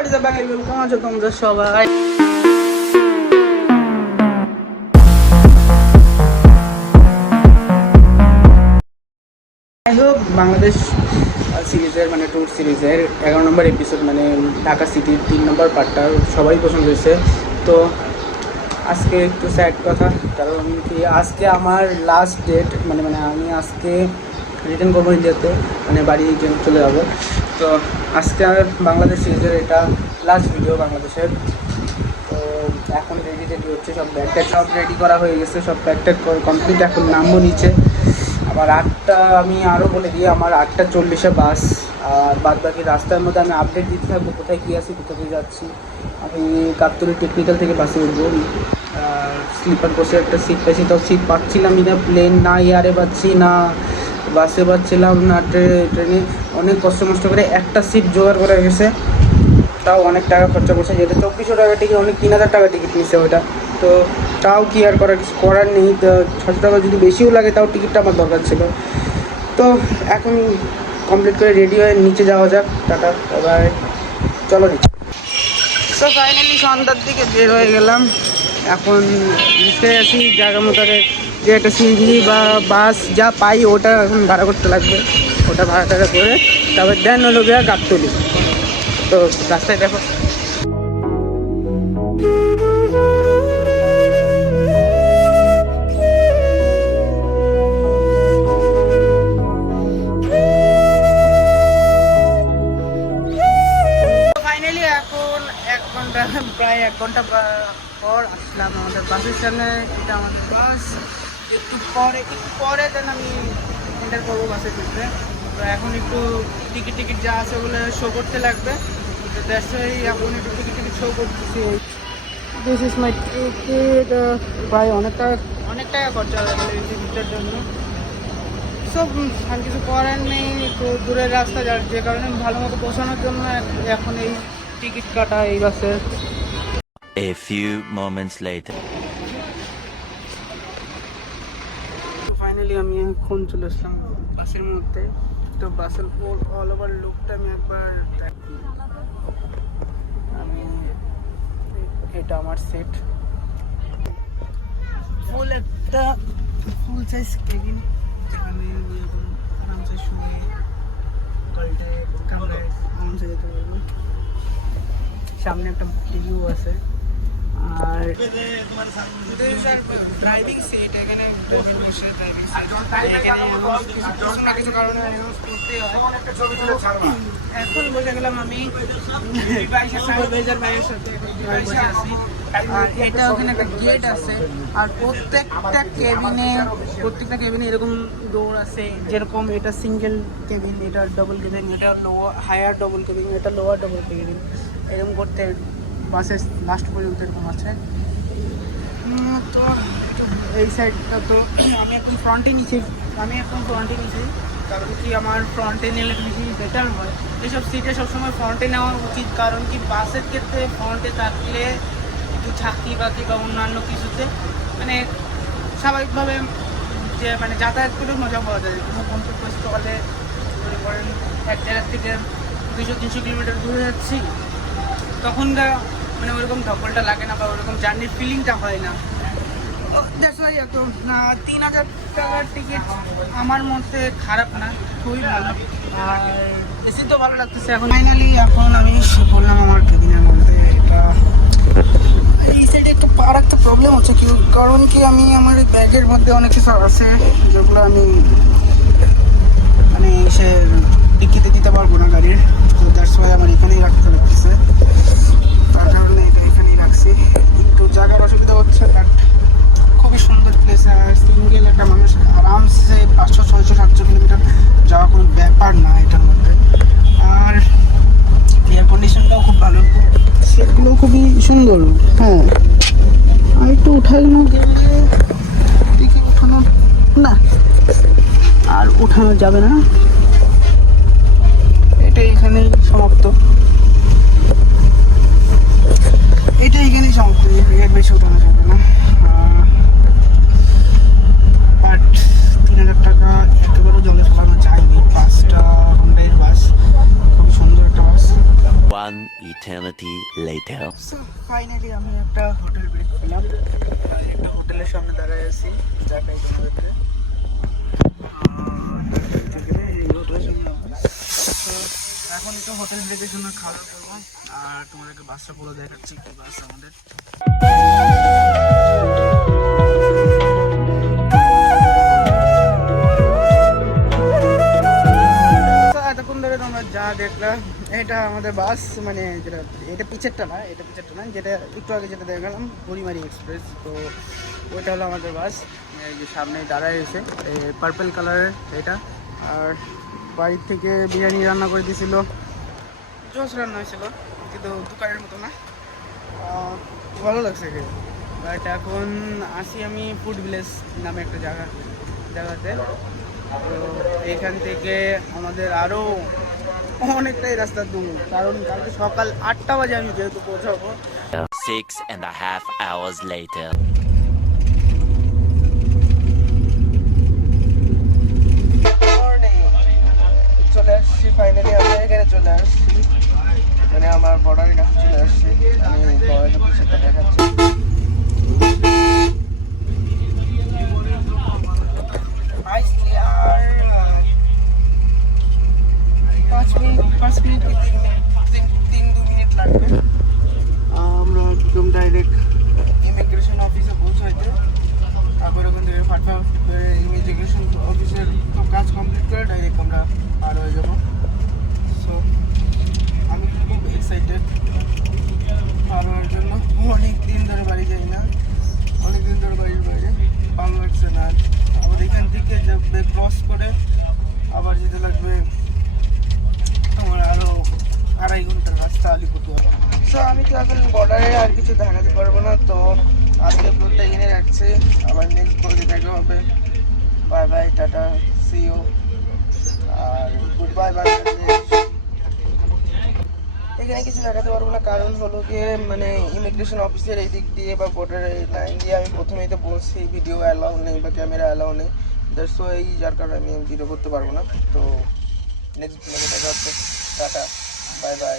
কেমন আছো তোমরা সবাই? যাই হোক, বাংলাদেশ সিরিজের মানে ট্যুর সিরিজের 11 নম্বর এপিসোড মানে ঢাকা সিটির 3 নম্বর পার্টটা সবাই পছন্দ হয়েছে। তো আজকে একটু স্যাড কথা, কারণ কি আজকে আমার লাস্ট ডেট, মানে আমি আজকে রিটার্ন করবো ইন্ডিয়াতে, মানে বাড়ি চলে যাবো। তো আজকে আর বাংলাদেশ সিরিজের এটা লাস্ট ভিডিও বাংলাদেশের। তো এখন রেডি হচ্ছে, সব ব্যাগ সব রেডি করা হয়ে গেছে, সব ব্যাগ কমপ্লিট। এখন নামবো নিচে। আবার 8টা, আমি আরও বলে দিই, আমার 8:40 বাস। আর বাদ বাকি রাস্তার মধ্যে আমি আপডেট দিতে থাকবো, কোথায় কী আছি, কোথায় যাচ্ছি। আমি গাবতলী টেকনিক্যাল থেকে বাসে উঠবো। স্লিপার বসে একটা সিট পাইছি, তাও সিট পাচ্ছিলামই না। প্লেন না এয়ারে পাচ্ছি না, বাসে পাচ্ছিলাম না, ট্রেনে অনেক কষ্ট মষ্ট করে একটা সিট জোগাড় করে গেছে। তাও অনেক টাকা খরচা করছে, যেটা 2400 টাকা টিকিট, অনেক 3000 টাকা টিকিট নিচ্ছে ওইটা। তো তাও কি আর কিছু করার নেই। তো 600 টাকা যদি বেশিও লাগে তাও টিকিটটা আমার দরকার ছিল। তো এখন কমপ্লিট করে রেডি হয়ে নিচে যাওয়া যাক। টাটা, এবার চলো নিচে। তো ফাইনালি সন্ধ্যার দিকে বের হয়ে গেলাম। এখন বুঝতে আছি জায়গা মতো যে একটা সিএনজি বা বাস যা পাই ওটা এখন ভাড়া করতে লাগবে। ওটা ভাড়া টাড়া করে তারপর দেন হলো গিয়া গাবতলী। তো রাস্তায় দেখো, ফাইনালি এখন 1 ঘন্টা, প্রায় 1 ঘন্টা পর আসলাম আমাদের বাসের সামনে। এটা আমাদের বাস। একটু পরে দেন আমি এন্টার করবো বাসের ভিতরে। তো এখন একটু টিকিট যা আছে ওগুলো শো করতে লাগবে। তো দেশে এখন একটু টিকিট শো করতেছি। This is my ticket. প্রায় অনেক টাকা খরচা হয়ে গেল এই টিকিটটার জন্য। সব আর কিছু করার নেই, একটু দূরের রাস্তা যার যে কারণে ভালো মতো পৌঁছানোর জন্য এখন এই টিকিট কাটা এই বাসের। A few moments later. Finally আমি এখন চলে আসলাম বাসের মধ্যে। তো বাসের অল ওভার লুকটা আমি একবার দেখি। এটা আমার সেট, ফুল সাইজ কেবিন, যেখানে আরামসে শুয়ে কালটে কামড়ায় আরামসে যেতে পারবো। সামনে একটা টিভিও আছে। আর ড্রাইভিং সিট, এখানে ড্রাইভার বসে ড্রাইভিং সিট কিছু কারণে করতে হয়। এখন বসে গেলাম আমি সুপারভাইজার ভাইয়ের সাথে বসে আছি। আর এটা ওখানে একটা গেট আছে। আর প্রত্যেকটা কেবিনে এরকম ডোর আছে। যেরকম এটা সিঙ্গেল কেবিন, এটা ডবল কেবিন, এটা হায়ার ডবল কেবিন, এটা লোয়ার ডবল কেবিন, এরকম করতে বাসের লাস্ট পর্যন্ত এরকম আছে। তো এই সাইডটা তো আমি এখন ফ্রন্টে নিচ্ছি, কারণ কি আমার ফ্রন্টে নিলে বেশি বেটার হয়। এইসব সিটে সবসময় ফ্রন্টে নেওয়া উচিত, কারণ কি বাসের ক্ষেত্রে ফ্রন্টে থাকলে একটু ঝাঁকি বাকি বা অন্যান্য কিছুতে মানে স্বাভাবিকভাবে যে মানে যাতায়াত করে মজা পাওয়া যায়। কোনো গন্তব্যস্থলে মনে করেন এক জায়গার থেকে 200-300 কিলোমিটার দূরে যাচ্ছি, তখন মানে ওরকম ধকলটা লাগে না বা ওরকম জার্নির ফিলিংটা হয় না। এত 3000 টাকার টিকিট আমার মধ্যে খারাপ না, খুবই ভালো। আর এসি তো ভালো লাগতেছে। এখন ফাইনালি এখন আমি বললাম আমার কেবিনের মধ্যে। এটা এই সাইডে একটা প্রবলেম হচ্ছে কি, কারণ কি আমি আমার ব্যাগের মধ্যে অনেক কিছু আছে যেগুলো আমি মানে সে টিকিতে দিতে পারবো না গাড়ির। তো দ্যাটস ওয়াই আমার এখানেই রাখতে লাগতেছে, তার কারণে এটা এখানেই রাখছি। একটু জায়গার অসুবিধা হচ্ছে, বাট খুবই সুন্দর প্লেস। আর সিঙ্গেল একটা মানুষ আরামসে 500, 600, 700 কিলোমিটার যাওয়া কোনো ব্যাপার না এটার মধ্যে। আর এয়ার কন্ডিশনটাও খুব ভালো, সেগুলো খুবই সুন্দর। হ্যাঁ, আর একটু উঠানো গেলে দেখে উঠানো না, আর উঠানো যাবে না, এটা এখানেই সমাপ্ত। এর বেশি উঠানো যাবে না। বাট 3000 টাকা একেবারেও জলে ফেলানো যায়নি। বাসটা হুন্ডাইয়ের বাস, খুব সুন্দর একটা বাস। 1 eternity later. সো ফাইনালি আমি একটা হোটেল ব্রেক পেলাম, একটা হোটেলের সামনে দাঁড়ায় আছি ঢাকায় তোমাদেরকে। এখন একটু হোটেল ব্রেকের জন্য খাওয়া করবো আর তোমাদেরকে বাসটা পুরো দেখাচ্ছি কি বাস আমাদের। এতক্ষণ ধরে তোমরা যা দেখলাম এটা আমাদের বাস, মানে যেটা এটা পিছেরটা না, যেটা একটু আগে যেটা দেখালাম পরিমারি এক্সপ্রেস। তো ওইটা হলো আমাদের বাস, এই যে সামনে দাঁড়ায় এসে পার্পল কালারের এটা। আর বাড়ির থেকে বিরিয়ানি রান্না করে দিয়েছিল, জোস রান্না হয়েছিল কিন্তু দোকানের মতো না, ভালো লাগছে খেয়ে। বাট এখন আসি আমি ফুড ভিলেজ নামে একটা জায়গাতে। তো এখান থেকে আমাদের আরও অনেকটাই রাস্তা দূর, কারণ কালকে সকাল 8টা বাজে আমি যেহেতু পৌঁছাবো। 6.5 hours later. চলে আসছি ফাইনালি, আমি এখানে চলে আসছি, মানে আমার বর্ডারের কাছে চলে আসছি। আমি বর্ডারের পিছনটা দেখাচ্ছি। আর 5-2 মিনিট লাগবে। আমরা একদম ডাইরেক্ট ইমিগ্রেশন অফিসে পৌঁছাইতে, তারপরে ওখান থেকে ফাটাফাট ইমিগ্রেশন অফিসের সব কাজ কমপ্লিট করে ডাইরেক্ট আমরা পার হয়ে যাবো। সো আমি খুব এক্সাইটেড পার হওয়ার জন্য। অনেক দিন ধরে বাড়ি যাই না, অনেক দিন ধরে বাড়ির বাইরে, ভালো লাগছে না। আবার এখান থেকে যাবে ক্রস করে আবার যেতে লাগবে তোমার আরও 2.5 ঘন্টার রাস্তা আলিপুরদুয়ার। সো আমি তো এখন বর্ডারে আর কিছু দেখাতে পারবো না, তো আজকে পুরোটা এনে রাখছি। আবার নেক্সট ব্লগে দেখা হবে। Bye bye, ta-ta, see you, আর গুড বাই বাংলাদেশ। এখানে কিছু দেখাতে পারবো না, কারণ হলো গিয়ে মানে ইমিগ্রেশন অফিসের এই দিক দিয়ে বা বর্ডারের এই লাইন দিয়ে আমি প্রথমেই তো বলছি ভিডিও অ্যালাউ নেই বা ক্যামেরা অ্যালাউ নেই, দ্যাটস ওয়াই, যার কারণে আমি ভিডিও করতে পারবো না। তো নেক্সট ব্লগে দেখা হচ্ছে, টাটা, বাই বাই।